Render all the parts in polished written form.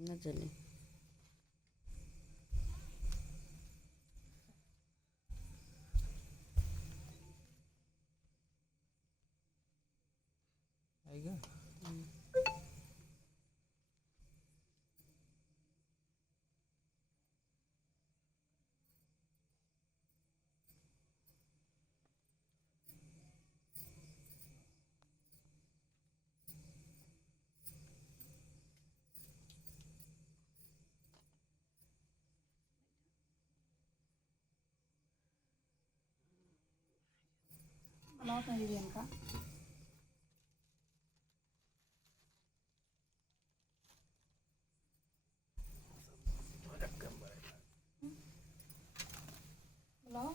न चले। आएगा। बनाओ तो ये इनका बनाओ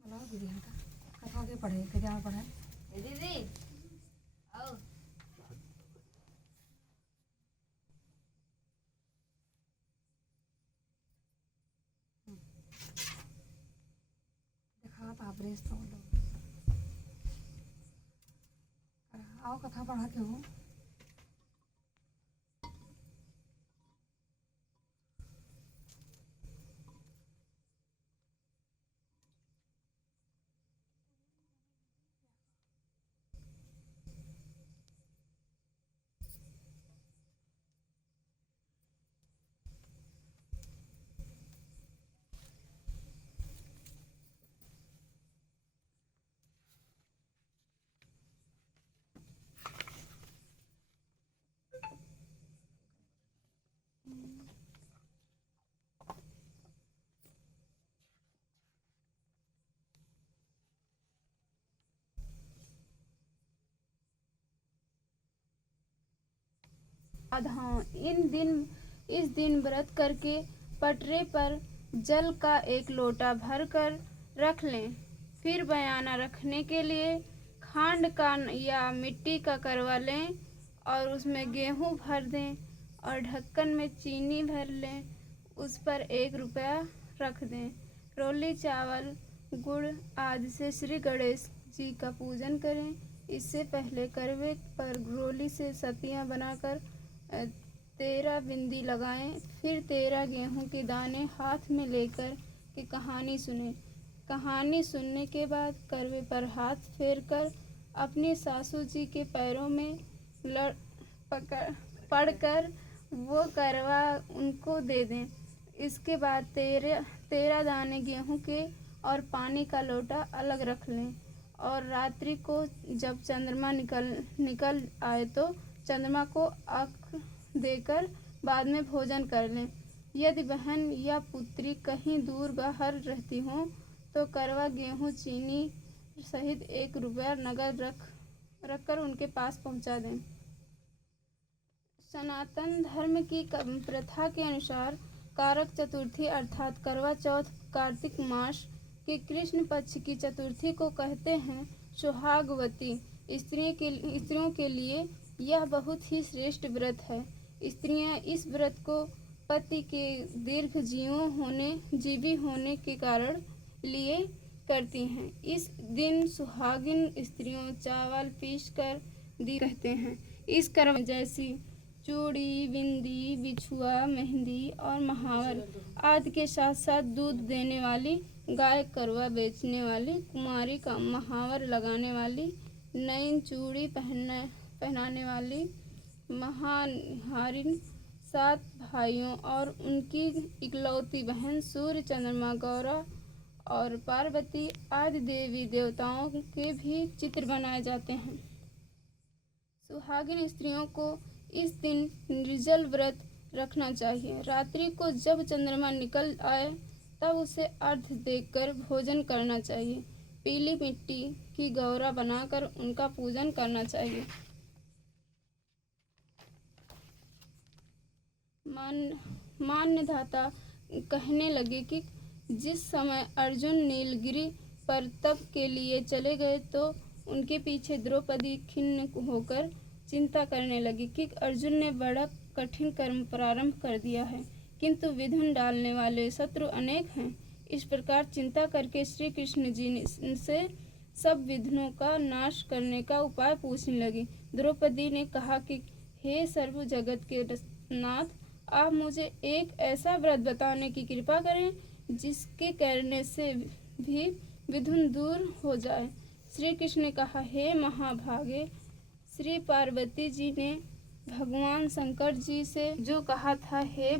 बनाओ दीदी इनका कथा के पढ़े क्या पढ़े दीदी आओ। देखा था ब्रेस तो आओ कथा पढ़ा के हो। हाँ, इस दिन व्रत करके पटरे पर जल का एक लोटा भर कर रख लें। फिर बयाना रखने के लिए खांड का या मिट्टी का करवा लें और उसमें गेहूं भर दें और ढक्कन में चीनी भर लें। उस पर 1 रुपया रख दें। रोली चावल गुड़ आदि से श्री गणेश जी का पूजन करें। इससे पहले करवे पर रोली से सतियां बनाकर 13 बिंदी लगाएं। फिर 13 गेहूं के दाने हाथ में लेकर के कहानी सुने। कहानी सुनने के बाद करवे पर हाथ फेर कर अपनी सासू जी के पैरों में पड़कर वो करवा उनको दे दें। इसके बाद 13 दाने गेहूं के और पानी का लोटा अलग रख लें और रात्रि को जब चंद्रमा निकल आए तो चंद्रमा को आँख देकर बाद में भोजन कर लें। यदि बहन या पुत्री कहीं दूर बाहर रहती हो तो करवा गेहूं चीनी सहित 1 रुपया नगद रखकर उनके पास पहुंचा दें। सनातन धर्म की प्रथा के अनुसार कारक चतुर्थी अर्थात करवा चौथ कार्तिक मास के कृष्ण पक्ष की चतुर्थी को कहते हैं। सुहागवती स्त्रियों के लिए यह बहुत ही श्रेष्ठ व्रत है। स्त्रियां इस व्रत को पति के दीर्घ जीवी होने के कारण लिए करती हैं। इस दिन सुहागिन स्त्रियों चावल पीस कर दी कहते हैं। इस कर्म जैसी चूड़ी बिंदी बिछुआ मेहंदी और महावर आदि के साथ साथ दूध देने वाली गाय करवा बेचने वाली कुमारी का महावर लगाने वाली नई चूड़ी पहनाने वाली महाहारिन 7 भाइयों और उनकी इकलौती बहन सूर्य चंद्रमा गौरा और पार्वती आदि देवी देवताओं के भी चित्र बनाए जाते हैं। सुहागिन स्त्रियों को इस दिन निर्जल व्रत रखना चाहिए। रात्रि को जब चंद्रमा निकल आए तब उसे अर्घ्य देकर भोजन करना चाहिए। पीली मिट्टी की गौरा बनाकर उनका पूजन करना चाहिए। मान्यधाता कहने लगे कि जिस समय अर्जुन नीलगिरी पर तप के लिए चले गए तो उनके पीछे द्रौपदी खिन्न होकर चिंता करने लगी कि अर्जुन ने बड़ा कठिन कर्म प्रारंभ कर दिया है, किंतु विघ्न डालने वाले शत्रु अनेक हैं। इस प्रकार चिंता करके श्री कृष्ण जी से सब विघ्नों का नाश करने का उपाय पूछने लगी। द्रौपदी ने कहा कि हे सर्व जगत के नाथ, आप मुझे एक ऐसा व्रत बताने की कृपा करें जिसके करने से भी विघ्न दूर हो जाए। श्री कृष्ण ने कहा, हे महाभागे, श्री पार्वती जी ने भगवान शंकर जी से जो कहा था, हे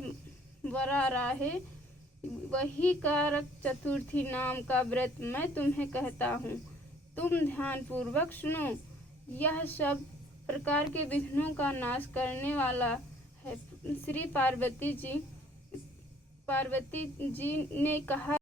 वराराहे, वही कारक चतुर्थी नाम का व्रत मैं तुम्हें कहता हूँ। तुम ध्यान पूर्वक सुनो। यह सब प्रकार के विघ्नों का नाश करने वाला है। श्री पार्वती जी ने कहा,